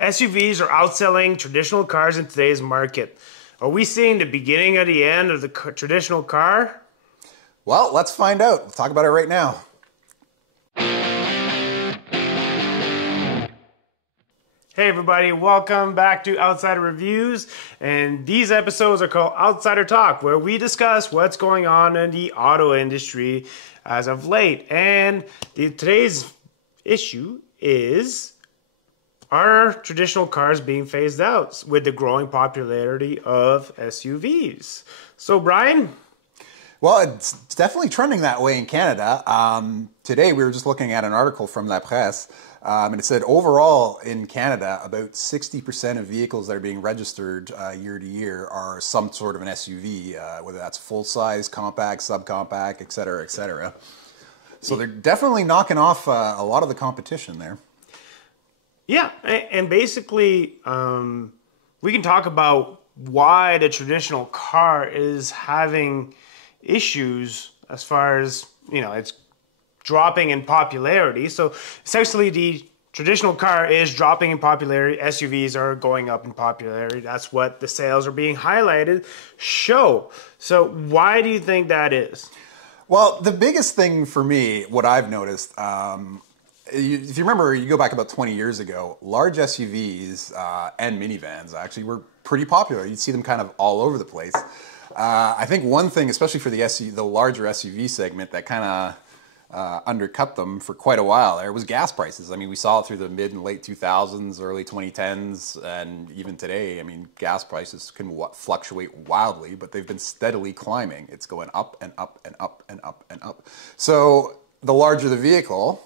SUVs are outselling traditional cars in today's market. Are we seeing the beginning of the end of the traditional car? Well, let's find out. We'll talk about it right now. Hey everybody, welcome back to Outsider Reviews, and these episodes are called Outsider Talk, where we discuss what's going on in the auto industry as of late. And today's issue is, are traditional cars being phased out with the growing popularity of SUVs? So Brian? Well, it's definitely trending that way in Canada. Today we were just looking at an article from La Presse, and it said overall in Canada, about 60% of vehicles that are being registered year to year are some sort of an SUV, whether that's full-size, compact, subcompact, et cetera, et cetera. So they're definitely knocking off a lot of the competition there. Yeah, and basically we can talk about why the traditional car is having issues as far as, you know, it's dropping in popularity. So essentially the traditional car is dropping in popularity. SUVs are going up in popularity. That's what the sales are being highlighted show. So why do you think that is? Well, the biggest thing for me, what I've noticed, if you remember, you go back about 20 years ago, large SUVs and minivans actually were pretty popular. You'd see them kind of all over the place. I think one thing, especially for the larger SUV segment, that kind of undercut them for quite a while there was gas prices. I mean, we saw it through the mid and late 2000s, early 2010s, and even today. I mean, gas prices can fluctuate wildly, but they've been steadily climbing. It's going up and up and up and up and up. So the larger the vehicle,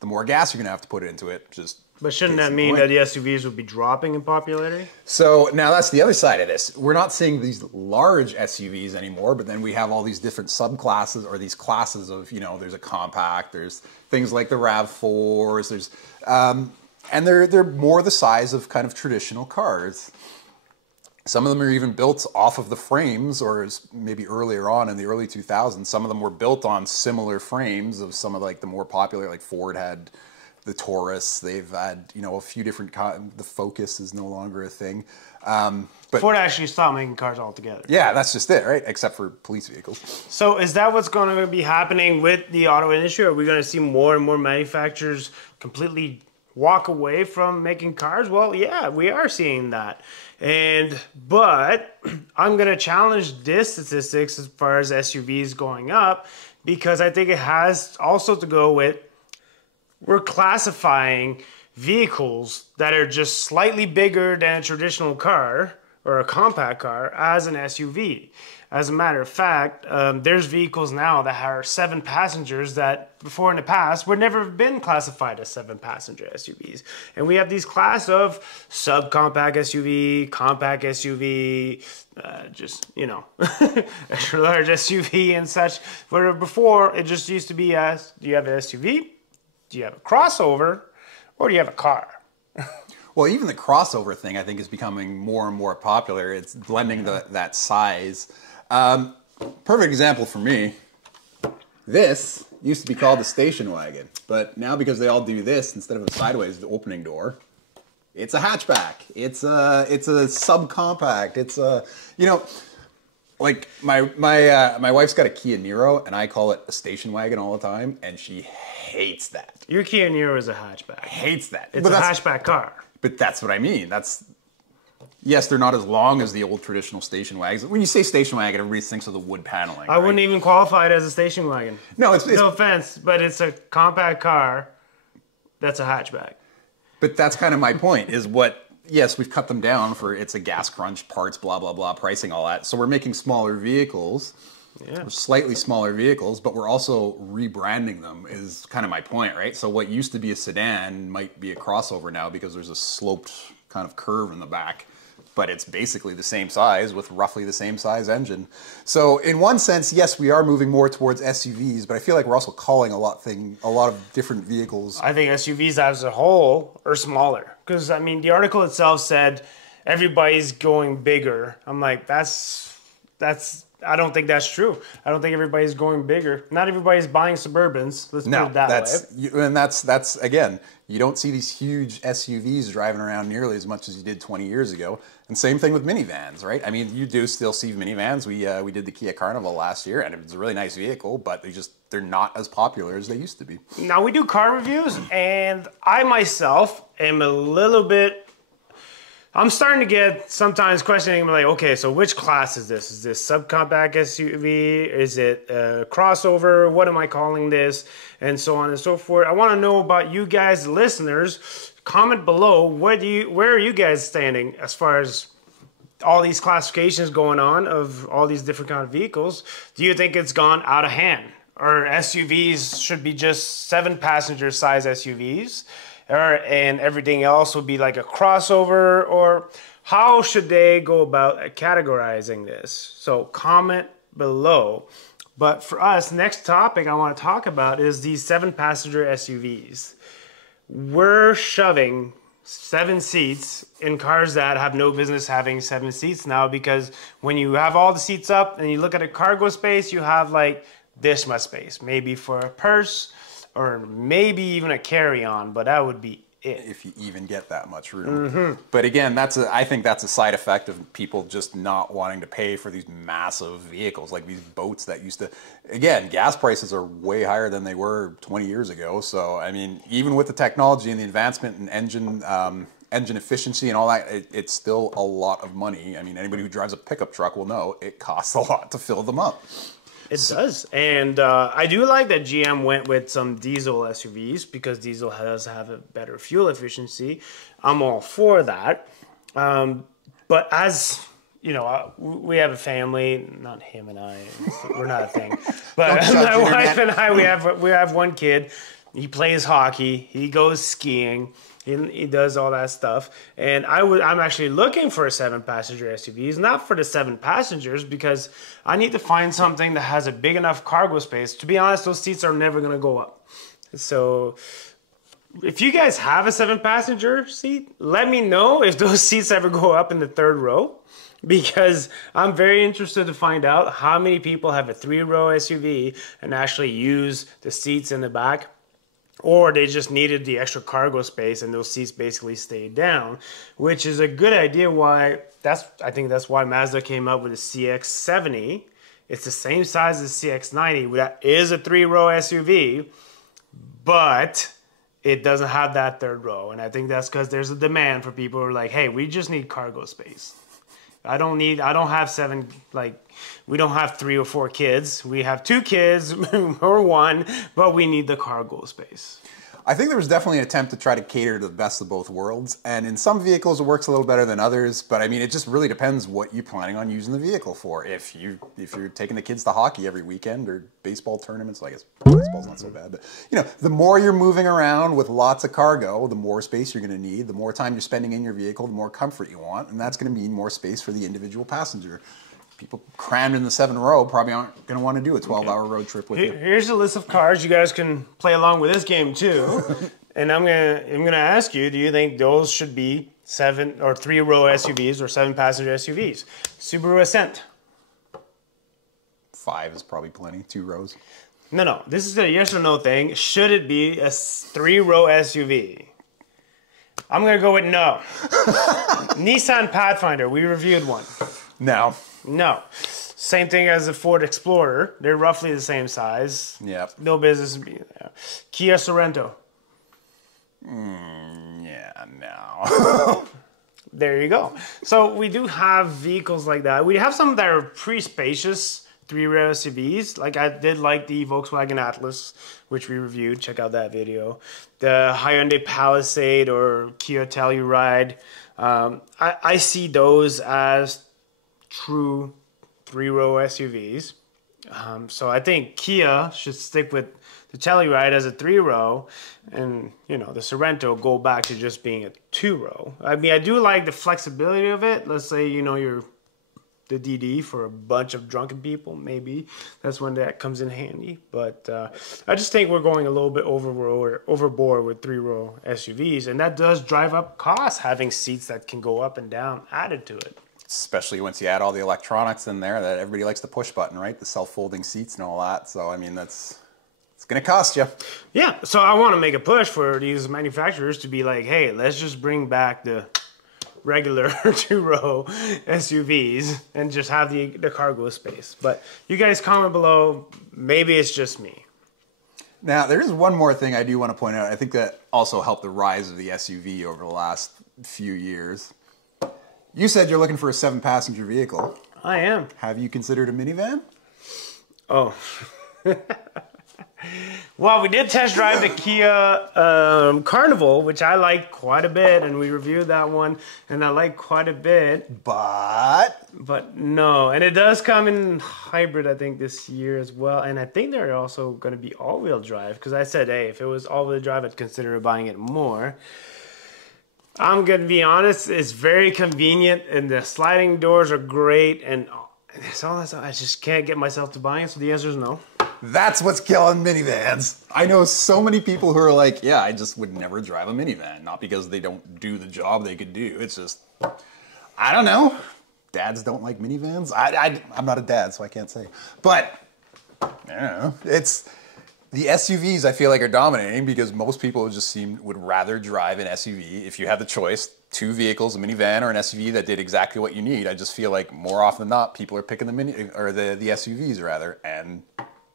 the more gas you're going to have to put into it. But shouldn't that mean that the SUVs would be dropping in popularity? So now that's the other side of this. We're not seeing these large SUVs anymore, but then we have all these different subclasses or these classes of, you know, there's a compact, there's things like the RAV4s, there's, and they're more the size of kind of traditional cars. Some of them are even built off of the frames, or maybe earlier on in the early 2000s, some of them were built on similar frames of some of like the more popular, like Ford had the Taurus. They've had, you know, a few different, the Focus is no longer a thing. But Ford actually stopped making cars altogether. Yeah, that's just it, right? Except for police vehicles. So is that what's going to be happening with the auto industry? Are we going to see more and more manufacturers completely walk away from making cars? Well, yeah, we are seeing that. But I'm going to challenge this statistics as far as SUVs going up, because I think it has also to go with, we're classifying vehicles that are just slightly bigger than a traditional car or a compact car as an SUV. As a matter of fact, there's vehicles now that are 7 passengers that before in the past would never have been classified as 7-passenger SUVs. And we have these class of subcompact SUV, compact SUV, just, you know, extra large SUV and such. Where before it just used to be as, do you have an SUV? Do you have a crossover, or do you have a car? Well, even the crossover thing, I think, is becoming more and more popular. It's blending that size. Perfect example for me, this used to be called the station wagon, but now because they all do this instead of a sideways opening door, it's a hatchback. It's a subcompact. It's a, you know, like my wife's got a Kia Niro, and I call it a station wagon all the time, and she hates that. Your Kia Niro is a hatchback. Hates that. It's a hatchback car. But that's what I mean. Yes, they're not as long as the old traditional station wagons. When you say station wagon, everybody thinks of the wood paneling. I wouldn't even qualify it as a station wagon. No, it's no offense, but it's a compact car that's a hatchback. But that's kind of my point, is what, yes, we've cut them down for, it's a gas crunch, parts, blah, blah, blah, pricing, all that. So we're making smaller vehicles, slightly smaller vehicles, but we're also rebranding them, is kind of my point, right? So what used to be a sedan might be a crossover now because there's a sloped kind of curve in the back, but it's basically the same size with roughly the same size engine. So in one sense, yes, we are moving more towards SUVs, but I feel like we're also calling a lot of different vehicles. I think SUVs as a whole are smaller, because I mean the article itself said everybody's going bigger. I'm like, that's I don't think that's true. I don't think everybody's going bigger. Not everybody's buying Suburbans. Let's put it that way. And that's again, you don't see these huge SUVs driving around nearly as much as you did 20 years ago. And same thing with minivans, right? I mean, you do still see minivans. We did the Kia Carnival last year, and it was a really nice vehicle, but they're not as popular as they used to be. Now we do car reviews, and I myself am a little bit. I'm starting to get sometimes questioning, like, okay, so which class is this? Is this subcompact SUV? Is it a crossover? What am I calling this? And so on and so forth. I want to know about you guys, listeners. Comment below. Where are you guys standing as far as all these classifications going on of all these different kind of vehicles? Do you think it's gone out of hand? Or SUVs should be just 7-passenger size SUVs? And everything else would be like a crossover, or how should they go about categorizing this? So comment below. But for us, next topic I want to talk about is these 7-passenger SUVs. We're shoving 7 seats in cars that have no business having 7 seats now, because when you have all the seats up and you look at a cargo space, you have like this much space, maybe for a purse, or maybe even a carry-on, but that would be it. If you even get that much room. But again, I think that's a side effect of people just not wanting to pay for these massive vehicles, like these boats that used to, again, gas prices are way higher than they were 20 years ago. So, I mean, even with the technology and the advancement in engine efficiency and all that, it's still a lot of money. I mean, anybody who drives a pickup truck will know it costs a lot to fill them up. It does. And I do like that GM went with some diesel SUVs, because diesel does have a better fuel efficiency. I'm all for that. But as, you know, we have a family, not him and I, we're not a thing. But my wife and I, we have one kid. He plays hockey. He goes skiing. He does all that stuff, and I'm actually looking for a 7-passenger SUV. Not for the 7 passengers, because I need to find something that has a big enough cargo space. To be honest, those seats are never going to go up. So if you guys have a 7-passenger seat, let me know if those seats ever go up in the 3rd row, because I'm very interested to find out how many people have a 3-row SUV and actually use the seats in the back. Or they just needed the extra cargo space and those seats basically stayed down, which is a good idea. I think that's why Mazda came up with the CX-70. It's the same size as the CX-90. That is a 3-row SUV, but it doesn't have that 3rd row. And I think that's because there's a demand for people who are like, hey, we just need cargo space. I don't have 7, like, we don't have 3 or 4 kids. We have 2 kids or 1, but we need the cargo space. I think there was definitely an attempt to try to cater to the best of both worlds. And in some vehicles, it works a little better than others. But I mean, it just really depends what you're planning on using the vehicle for. If you're taking the kids to hockey every weekend or baseball tournaments, I guess baseball's not so bad. But you know, the more you're moving around with lots of cargo, the more space you're going to need. The more time you're spending in your vehicle, the more comfort you want, and that's going to mean more space for the individual passenger. People crammed in the 7th row probably aren't going to want to do a 12-hour road trip with you. Here's a list of cars. You guys can play along with this game too. And I'm gonna ask you: do you think those should be 7 or 3-row SUVs or 7-passenger SUVs? Subaru Ascent. 5 is probably plenty. 2 rows. No. This is a yes or no thing. Should it be a 3-row SUV? I'm gonna go with no. Nissan Pathfinder. We reviewed one. No. Same thing as the Ford Explorer. They're roughly the same size. Yep. No business being there. Kia Sorento. Yeah, no. There you go. So we do have vehicles like that. We have some that are pretty spacious 3-row SUVs. Like I did like the Volkswagen Atlas, which we reviewed. Check out that video. The Hyundai Palisade or Kia Telluride. I see those as true 3-row SUVs. So I think Kia should stick with the Telluride as a 3-row, and you know the Sorento go back to just being a 2-row. I mean, I do like the flexibility of it. Let's say you know you're the DD for a bunch of drunken people, maybe that's when that comes in handy. But I just think we're going a little bit overboard with 3-row SUVs, and that does drive up costs, having seats that can go up and down added to it. especially once you add all the electronics in there, that everybody likes the push button, right? The self-folding seats and all that. So, I mean, it's going to cost you. Yeah, so I want to make a push for these manufacturers to be like, hey, let's just bring back the regular two-row SUVs and just have the cargo space. But you guys comment below. Maybe it's just me. Now, there is one more thing I do want to point out. I think that also helped the rise of the SUV over the last few years. You said you're looking for a 7-passenger vehicle. I am. Have you considered a minivan? Oh. Well, we did test drive the Kia Carnival, which I like quite a bit, and we reviewed that one, and I like quite a bit. But no, and it does come in hybrid, I think, this year as well, and I think they're also going to be all-wheel drive, because I said, hey, if it was all-wheel drive, I'd consider buying it more. I'm going to be honest, it's very convenient, and the sliding doors are great, and it's all that stuff. I just can't get myself to buying it, so the answer is no. That's what's killing minivans. I know so many people who are like, yeah, I just would never drive a minivan. Not because they don't do the job they could do. It's just, I don't know. Dads don't like minivans. I'm not a dad, so I can't say. But, I don't know. It's, the SUVs I feel like are dominating because most people just would rather drive an SUV if you have the choice. 2 vehicles, a minivan or an SUV that did exactly what you need. I just feel like more often than not, people are picking the the SUVs rather, and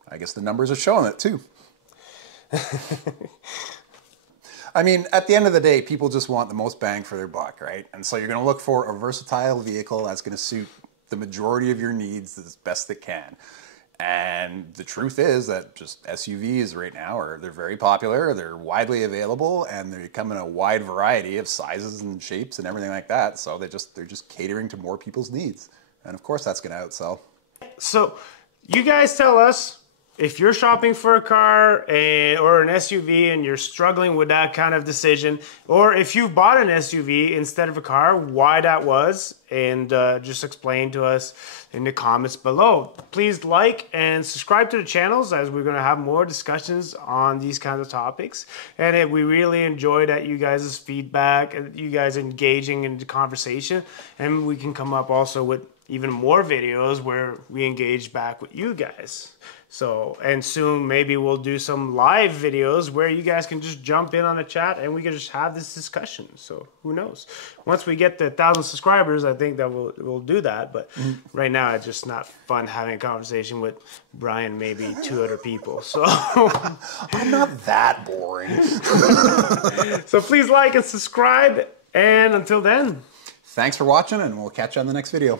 I guess the numbers are showing it too. I mean, at the end of the day, people just want the most bang for their buck, right? And so you're going to look for a versatile vehicle that's going to suit the majority of your needs as best it can. And the truth is that just SUVs right now they're very popular, they're widely available, and they come in a wide variety of sizes and shapes and everything like that. So they're just catering to more people's needs. And of course that's going to outsell. So you guys tell us if you're shopping for a car or an SUV and you're struggling with that kind of decision, or if you bought an SUV instead of a car, why that was, and just explain to us in the comments below. Please like and subscribe to the channels, as we're going to have more discussions on these kinds of topics. And we really enjoy that you guys' feedback and you guys engaging in the conversation, and we can come up also with even more videos where we engage back with you guys. So, and soon maybe we'll do some live videos where you guys can just jump in on a chat and we can just have this discussion. So who knows? Once we get to 1,000 subscribers, I think that we'll do that. But right now it's just not fun having a conversation with Brian, maybe 2 other people. So I'm not that boring. So please like and subscribe. And until then, thanks for watching, and we'll catch you on the next video.